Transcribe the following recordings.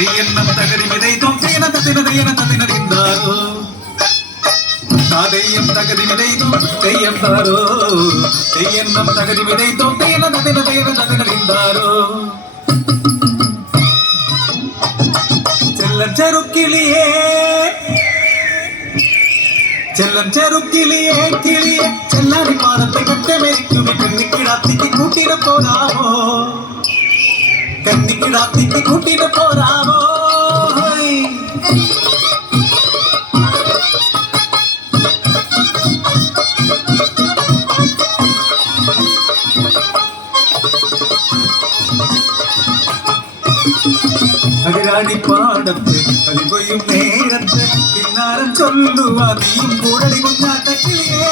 തെയ്യന്നം തകരി വിതൈതോ തേനതതിനതേനതതിനറിന്താരോ താതെയ്യം തകരി വിതൈതോ തെയ്യം താരോ തെയ്യന്നം തകരി വിതൈതോ തേനതതിനതേനതതിനറിന്താരോ ചെല്ലം ചെറുക്കിളിയേ ചെല്ലം ചെറുക്കിളിയേ കിളിയെ ചെല്ലാരി പാടത്തെ കറ്റമരിക്കുമി കന്നിക്കിടാത്തിക്ക് കൂട്ടിന പോരാമോ കന്നിക്കിടാത്തിക്ക് കൂട്ടിന പോരാമോ അതിരാടിപ്പാടത്ത് അതികൊയ്യും നേരത്ത് പിന്നാരം ചൊല്ലുവാ നീയും കൂടടി കുഞ്ഞാട്ടക്കിളിയേ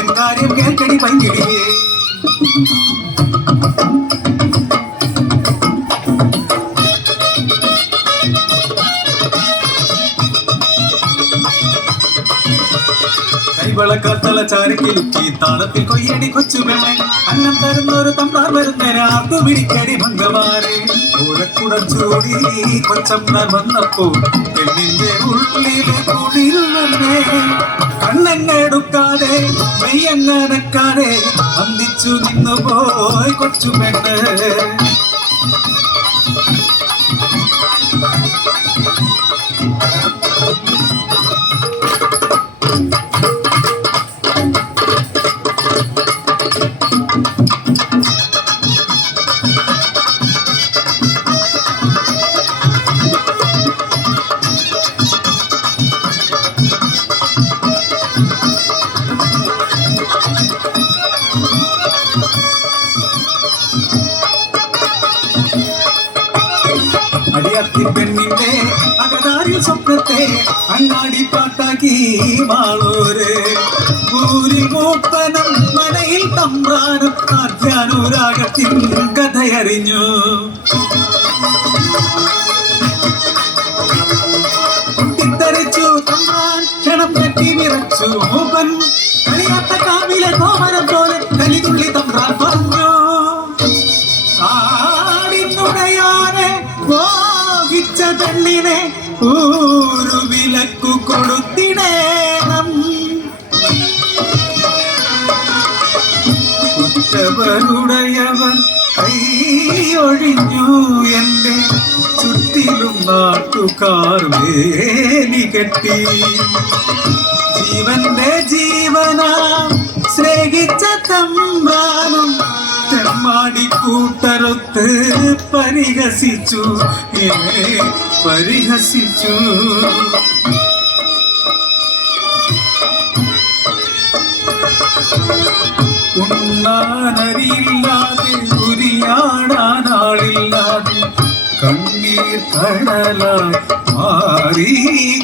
എൻ കാര്യം കേൾക്കടി പൈങ്കിളിയേ കൈവളക്കാത്തല ചാരക്കിലുക്കി താളത്തിൽ കൊയ്യടി കൊച്ചുവെള്ളൻ അന്നം തരുന്നൊരു തമ്പാർ വരുന്നേനെ ആത്തു പിടിക്കടി ഭംഗമാരെ ഓരക്കുടച്ചൂടി കൊച്ചമ്മ വന്നപ്പോ പെണ്ണിന്റെ ഉള്ളിലെ കുടിരുന്നേ കണ്ണങ്ങെടുക്കാതെ മെയ്യങ്ങനക്കാതെ വന്ദിച്ചു നിന്നു പോയി കൊച്ചുപെണ്ണ് അടിയത്തി പെണ്ണിന്റെ അകതാരിൽ സ്വപ്നത്തെ അങ്ങാടി പാട്ടാക്കി മാളൂര് ഊരി മൂപ്പനം മനയിൽ തമ്പ്രാനും ആധ്യാനുരാഗത്തിൻ കഥയറിഞ്ഞു പൊട്ടിത്തെറിച്ചു തമ്പ്രാൻ ക്ഷണം കെട്ടി വിറച്ചു മൂപ്പൻ കളിയാത്ത കാവിലെ കോമരം പോലെ കലിതുള്ളി തമ്പ്രാൻ പറഞ്ഞു പെണ്ണിനെ ഊരു വിലക്കു കൊടുത്തിടേണം ഉറ്റവരുടയവൻ കൈയൊഴിഞ്ഞു എന്റെ ചുറ്റിലും നാട്ടുകാർ വേലി കെട്ടി ജീവന്റെ ജീവനാം സ്നേഹിച്ച തമ്പ്രാനും തെമ്മാടിക്കൂട്ടരൊത്ത് പരിഹസിച്ചു പരിഹസിച്ചു ഉണ്ണാനരിയില്ലാതെ ഉരിയാടാനാളില്ലാതെ കണ്ണീർ കടലായി മാറി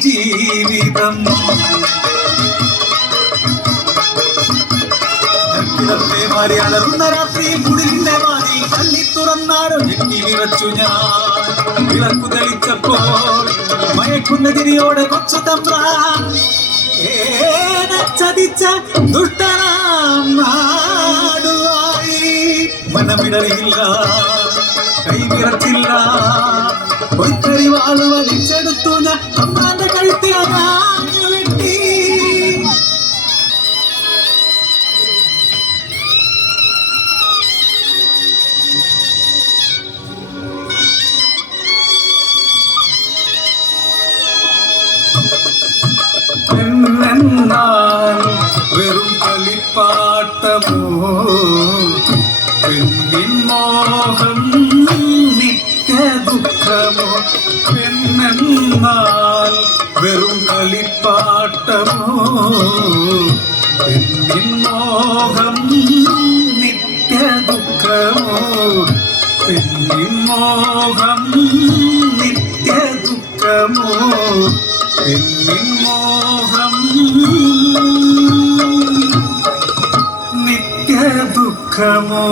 ജീവിതം അലറുന്ന രാത്രിയിൽ കുടിലിന്റെ വാതിൽ തല്ലി തുറന്നാരോ ഞെട്ടി വിറച്ചു ഞാൻ വിളക്കു തെളിച്ചപ്പോൾ മയക്കുന്ന തിരിയോടെ കൊച്ചു തമ്പ്രാൻ ചതിച്ച ദുഷ്ടനാം നാടുവായി മനമിടറിയില്ല കൈവിറച്ചില്ല പൊയ്ക്കറി വാള് വലിച്ചെടുത്തു ഞാൻ തമ്പ്രാന്റെ കഴുത്തിൽ അതാഞ്ഞു വെട്ടി പെണ്ണെന്നാൽ വെറും കളിപ്പാട്ടമോ പെണ്ണിൻ മോഹം നിത്യ ദുഃഖമോ പെണ്ണെന്നാൽ വെറും കളിപ്പാട്ടമോ പെണ്ണിൻ മോഹം നിത്യ ദുഃഖമോ പെണ്ണിൻ മോഹം നിത്യ ദുഃഖമോ പെണ്ണിൻ മോഹം നിത്യ ദുഃഖമോ